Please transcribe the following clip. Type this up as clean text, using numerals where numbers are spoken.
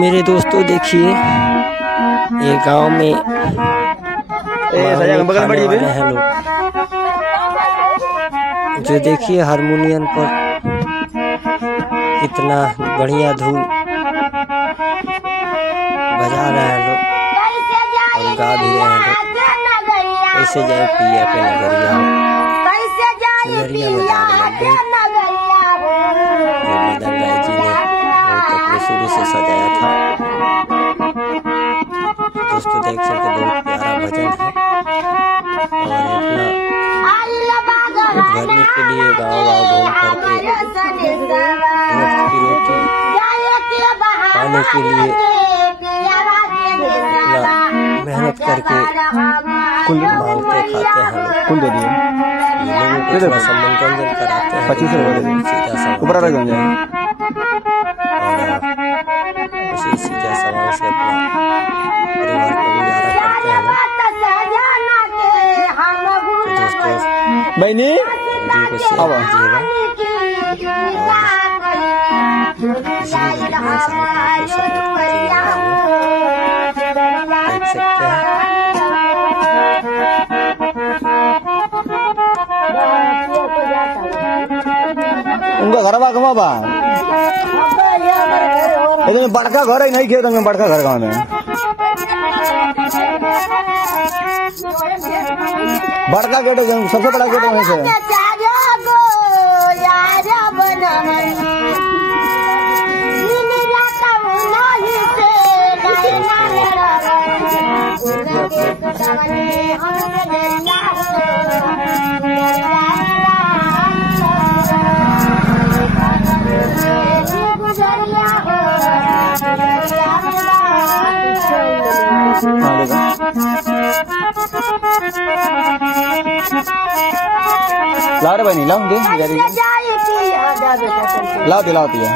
मेरे दोस्तों देखिए ये गांव में बगल बढ़ी हैं लोग जो देखिए हारमोनियम पर कितना बढ़िया धुन बजा रहे हैं लोग और गा भी रहे हैं लोग। कैसे जाए पिया के नगरिया नगरिया में जो मदन राय जी ने बहुत अपने शुरू से सजाया था। दोस्तों देख सकते बहुत प्यारा भजन है और अपना पेट भरने के लिए गाँव घूम करके वक्त की रोटी पाने के लिए मेहनत करके कुल मांगते खाते हैं लोग। कुल दे दिए लोगों को थोड़ा सा मनोरंजन कराते हैं। 25 रुपये ऊपर आ गए उसी सीधा सामान से अपना परिवार का गुजारा करते हैं लोग। तो दोस्तों बहनी वीडियो को शेयर कीजिएगा किसी भी इंसान को सपोर्ट कीजिएगा। देख सकते हैं उनका घर बा कमा बा बड़का घर है नहीं खेत में बड़का घर गाँव में बड़का गेट सबसे बड़ा गेट वहीं से ला रे बनी लाओ दे लाओ दिया